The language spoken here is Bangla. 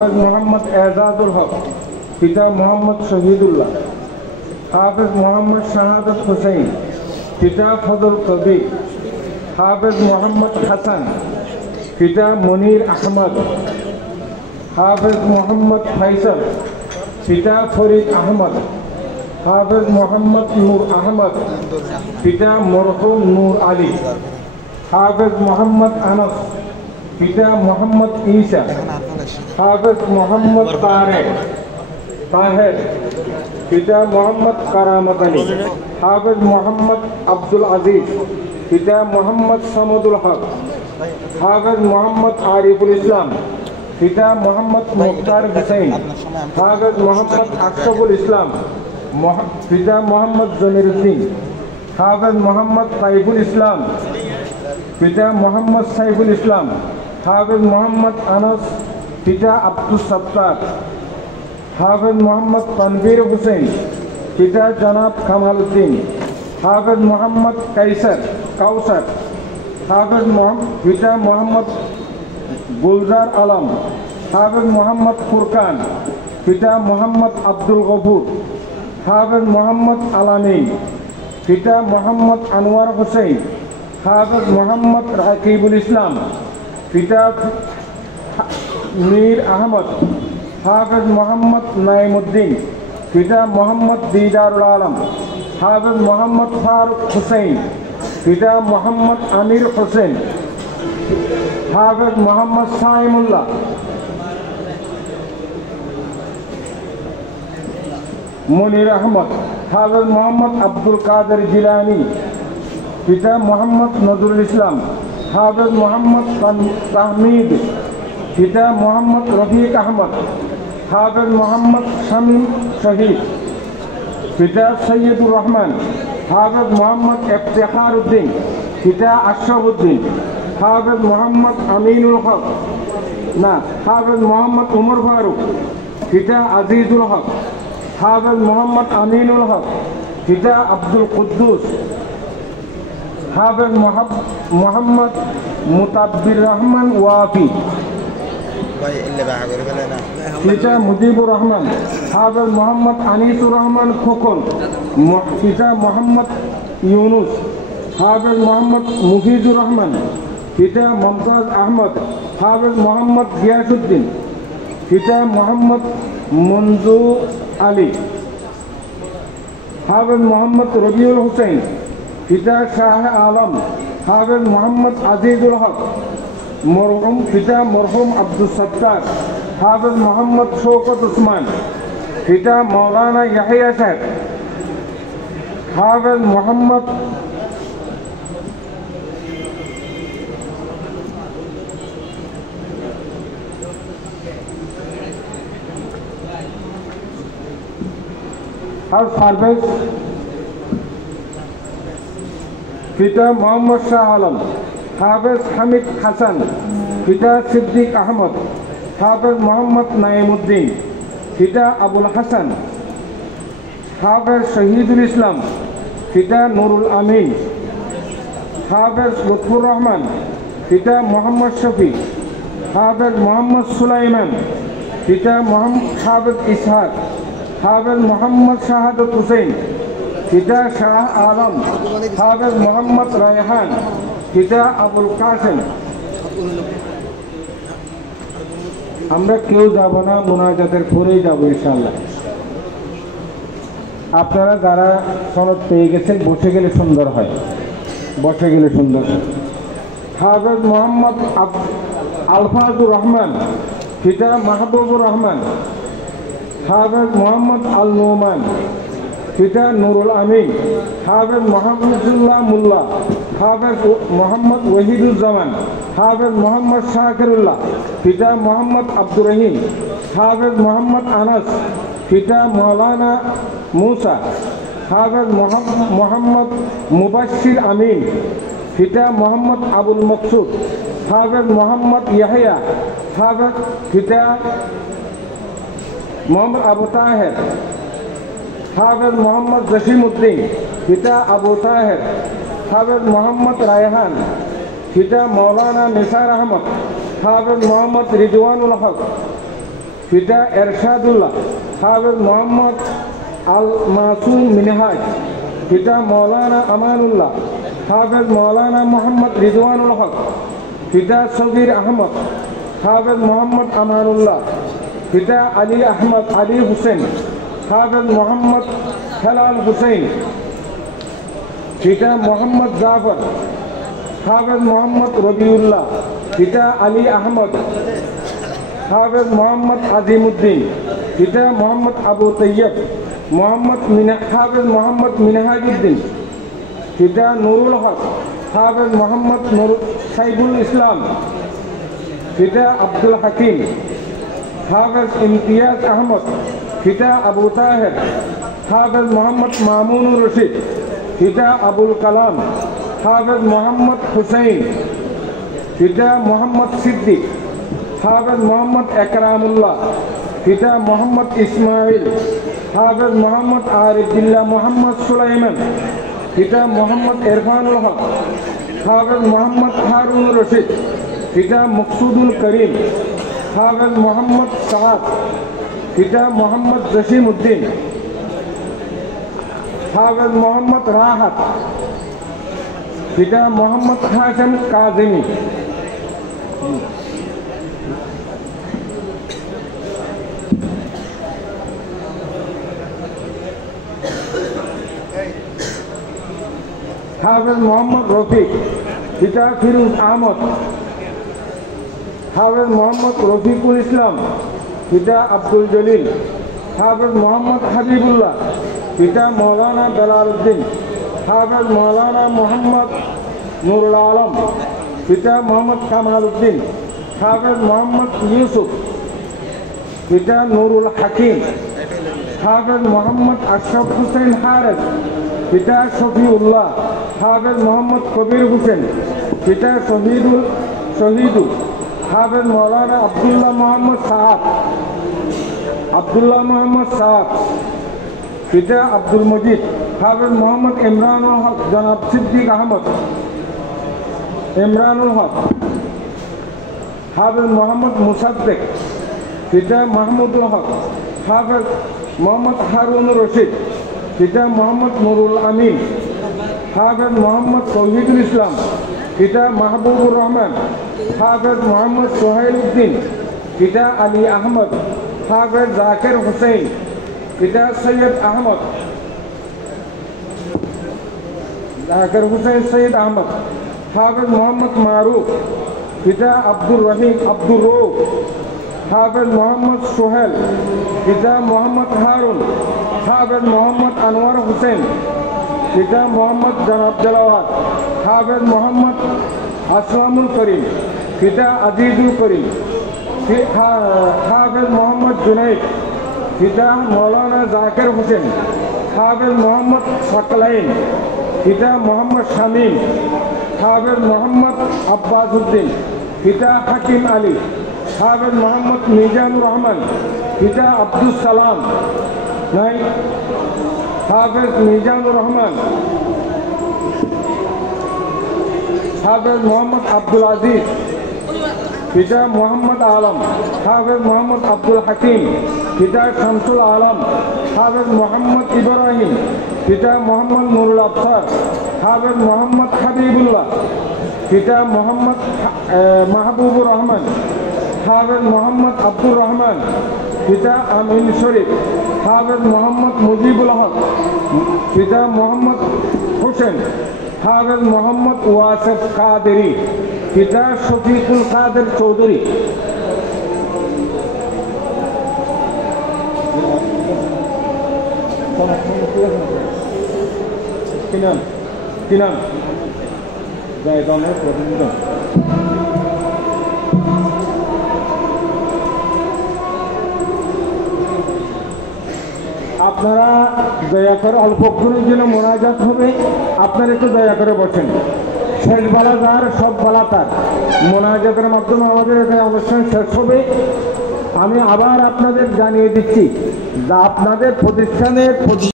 मोहम्मद एजाजुल हक, पिता मोहम्मद शहीदुल्लाह। हाफिज मोहम्मद शहादत हुसैन, पिता फजल कबीर। हाफिज मोहम्मद हसन, पिता मुनीर अहमद। हाफिज मोहम्मद फैसल, पिता फरीद अहमद। हाफिज मोहम्मद नूर अहमद, पिता मरहूम नूर अली। हाफिज मोहम्मद अनस, पिता मोहम्मद ईसा। हाफिज मोहम्मद ताहिर, पिता मोहम्मद करामत अली। हाफिज मोहम्मद अब्दुल अजीज, पिता मोहम्मद समदुल हक। हाफिज मोहम्मद आरिफुल इस्लाम, पिता मोहम्मद मुख्तार हुसैन। हाफिज मोहम्मद अशरफुल इस्लाम, पिता मोहम्मद जमीरुद्दीन। हाफिज मोहम्मद सैफुल इस्लाम, पिता मोहम्मद सैफुल इस्लाम। हाफिज मोहम्मद अनस, पिता अब्दुल सत्तार। हाफिज मोहम्मद तनवीर हुसैन, पिता जनाब कमालुद्दीन। हाफिज मोहम्मद कौसर। हाफिज पिता मोहम्मद गुलजार आलम। हाफिज मोहम्मद फुरकान, पिता मोहम्मद अब्दुल गफूर। हाफिज मोहम्मद अलामीन, पिता मोहम्मद अनवर हुसैन। हाफिज मोहम्मद रकीबुल इस्लाम, पिता मीर अहमद। हाफिज मोहम्मद नईमुद्दीन, पिता मोहम्मद दीदारुल आलम। हाफिज मोहम्मद फारूक हुसैन, पिता मोहम्मद अमीर हुसैन। हाफिज मोहम्मद साइमुल्लाह, मुनीर अहमद। हाफिज मोहम्मद अब्दुल कादिर जिलानी, पिता मोहम्मद नजरुल इस्लाम। हाफिज मोहम्मद तहमीद, पिता मोहम्मद रफीक अहमद। हाफिज मोहम्मद शमीम शहीद, पिता सैयदुर रहमान। हाफिज मोहम्मद इफ्तिखारुद्दीन, पिता अशरफुद्दीन। हाफिज मोहम्मद अमीनुल हक हाफिज मोहम्मद उमर फारूक, पिता अजीजुल हक। हाफिज मोहम्मद अमीनुल हक, पिता अब्दुल कुद्दूस। हाफिज मोहम्मद मुतब्बिर रहमान वाफी, पिता मुजीबुर रहमान। हाफिज मोहम्मद अनीसुर रहमान खोखल, पिता मोहम्मद यूनुस। हाफिज मोहम्मद मुफीजुर रहमान, पिता मुमताज अहमद। हाफिज मोहम्मद गियासुद्दीन, पिता मोहम्मद मंजूर अली। हाफिज मोहम्मद रबीउल हुसैन, पिता शाह आलम। हाफिज मोहम्मद अजीजुल हक, मरहूम, पिता मरहूम अब्दुल सत्तार। हाफिज मोहम्मद शौकत उस्मान, पिता मौलाना यहया साहब। हाफिज मोहम्मद परवेज, पिता मोहम्मद शाह आलम। हाफिज हमीद हसन, पिता सिद्दीक अहमद। हाफिज मोहम्मद नईमुद्दीन, पिता अबुल हसन। हाफिज शहीदुल इस्लाम, पिता नूरुल अमीन। हाफिज लुत्फुर रहमान, पिता मोहम्मद शफी। हाफिज मोहम्मद सुलाइमान, पिता हाफिज इसहाक। हाफिज मोहम्मद शहादत हुसैन, पिता शाह आलम। हाफिज मोहम्मद रेहान, पिता अबुल कासिम। আমরা কেউ যাব না, মুনাজাতের পরেই যাব ইনশাআল্লাহ। আপনারা যারা সনদ পেয়ে গেছেন বসে গেলে সুন্দর হয়, বসে গেলে সুন্দর। হাফেজ মোহাম্মদ আলফাজুর রহমান, পিতা মাহবুবুর রহমান। হাফেজ মোহাম্মদ আল নোমান, পিতা নুরুল আমিন। হাফেজ মোহাম্মদুল্লাহ মুল্লা। হাফেজ মোহাম্মদ ওহিদুজ্জামান। হাফেজ মোহাম্মদ শাকিরুল্লাহ, পিতা মোহাম্মদ আব্দুর রহিম। হাফেজ মোহাম্মদ আনাস, পিতা মৌলানা মুসা। হাফেজ মোহাম্মদ মুবাশশির আমিন, পিতা মোহাম্মদ আবুল মকসুদ। হাফেজ মোহাম্মদ ইয়াহিয়া। হাফেজ পিতা মোহাম্মদ আবু তাহের। हाफिज मोहम्मद जसीमुद्दीन, पिता अबू ताहिर। हाफिज मोहम्मद रायहान, पिता मौलाना निसार अहमद। हाफिज मोहम्मद रिजवानुल हक। পিতা এরশাদুল্লাহ হাফেজ মোহাম্মদ আল মাসুম মিনহাজ, পিতা মৌলানা আমানুল্লাহ হাফেজ মৌলানা মোহাম্মদ রিজওয়ানুল হক, পিতা সগির আহমদ হাফেজ মোহাম্মদ আমানুল্লাহ, পিতা আলী আহমদ আলী হুসেন হাফেজ মোহাম্মদ হেলাল হুসেন, পিতা মোহাম্মদ জাফর হাফেজ মোহাম্মদ রবিউল্লাহ, পিতা আলী আহমদ হাফেজ মোহাম্মদ আজিমুদ্দিন, পিতা মোহাম্মদ আবু তৈয়ব হাফেজ মোহাম্মদ মিনহাজউদ্দিন, পিতা নুরুল হক হাফেজ মোহাম্মদ সাইফুল ইসলাম, পিতা আব্দুল হাকিম হাফেজ ইমতিয়াজ আহমদ, পিতা আবু তাহের হাফেজ মোহাম্মদ মামুনুর রশিদ, পিতা আবুল কালাম হাফেজ মোহাম্মদ হুসাইন, পিতা মোহাম্মদ সিদ্দিক হাফেজ মোহাম্মদ একরামুল্লাহ, পিতা মোহাম্মদ ইসমাইল হাফেজ মোহাম্মদ আরিফুল্লাহ মোহাম্মদ সুলাইমান, পিতা মোহাম্মদ ইরফানুল হক হাফেজ মোহাম্মদ হারুন রশিদ, পিতা মকসুদুল করিম হাফেজ মোহাম্মদ সাদ, পিতা মোহাম্মদ জসিম উদ্দিন হাফেজ মোহাম্মদ রাহাত, পিতা মোহাম্মদ হাসান কাজিমি। হাফেজ মোহাম্মদ রফিক, পিতা ফিরোজ আহমদ, হাফেজ মোহাম্মদ রফিকুল ইসলাম, পিতা আব্দুল জলিল, হাফেজ মোহাম্মদ হাবিবুল্লাহ, পিতা মৌলানা বেলাল উদ্দিন, হাফেজ মৌলানা মোহাম্মদ নুরুল আলম, পিতা মোহাম্মদ কামাল উদ্দিন, হাফেজ মোহাম্মদ ইউসুফ, পিতা নুরুল হাকিম, হাফেজ মোহাম্মদ আশরাফ হুসেন হারেস, পিতা শফিউল্লাহ, হাফেজ মোহাম্মদ কবির হোসেন, পিতা শহীদু, হাফেজ মৌলানা আবদুল্লাহ মোহাম্মদ সাদ, পিতা আব্দুল মজিদ, হাফেজ মোহাম্মদ ইমরানুল হক, জনাব সিদ্দিক আহমদ ইমরানুল হক, হাফেজ মোহাম্মদ মুসাদ্দেক, পিতা মাহমুদুল হক, হাফেজ মোহাম্মদ হারুন রশিদ, পিতা মোহাম্মদ নুরুল আমিন, হাফেজ মোহাম্মদ তৌহিদুল ইসলাম, পিতা মাহবুবুর রহমান, হাফেজ মোহাম্মদ সোহেল উদ্দিন, পিতা আলী আহমদ, হাফেজ জাকির হুসেন, পিতা সৈয়দ আহমদ জাকির হুসেন সৈয়দ আহমদ, হাফেজ মোহাম্মদ মারুফ, পিতা আব্দুর রহিম আব্দুর রৌফ, হাফেজ মোহাম্মদ সোহেল, পিতা মোহাম্মদ হারুন, হাফেজ মোহাম্মদ আনোয়ার হোসেন, পিতা মোহাম্মদ জনাব জালাওয়াত, হাফেজ মোহাম্মদ আসলামুল করিম, পিতা আজিজুল করিম, হাফেজ মোহাম্মদ জুনাইদ, পিতা মৌলানা জাকির হোসেন, হাফেজ মোহাম্মদ সাকলাইন, পিতা মোহাম্মদ শামীম, হাফেজ মোহাম্মদ আব্বাস উদ্দিন, পিতা হাকিম আলী, হাফেজ মোহাম্মদ মিজানুর রহমান, পিতা আব্দুল সালাম হাফেজ মিজানুর রহমান, হাফেজ মোহাম্মদ আব্দুল আজিজ, পিতা মোহাম্মদ আলম, হাফেজ মোহাম্মদ আব্দুল হাকিম, পিতা শামসুল আলম, হাফেজ মোহাম্মদ ইব্রাহিম, পিতা মোহাম্মদ নুরুল আফসার, হাফেজ মোহাম্মদ হাবিবুল্লাহ, পিতা মোহাম্মদ মাহবুবুর রহমান, হাফেজ মোহাম্মদ আব্দুর রহমান, পিতা আমিন শরীফ, হাফেজ মোহাম্মদ মুজিবুল হক, পিতা মোহাম্মদ হোসেন, হাফেজ মোহাম্মদ ওয়াসিফ কাদেরি, পিতা শফিকুল কাদের চৌধুরী। আপনারা দয়া করে অল্পক্ষণের জন্য মোনাজাত হবে, আপনারা একটু দয়া করে বসেন। শেষ বেলা যার সব বেলা তার, মোনাজাতের মাধ্যমে আমাদের এখানে অনুষ্ঠান শেষ হবে। আমি আবার আপনাদের জানিয়ে দিচ্ছি যে আপনাদের প্রতিষ্ঠানের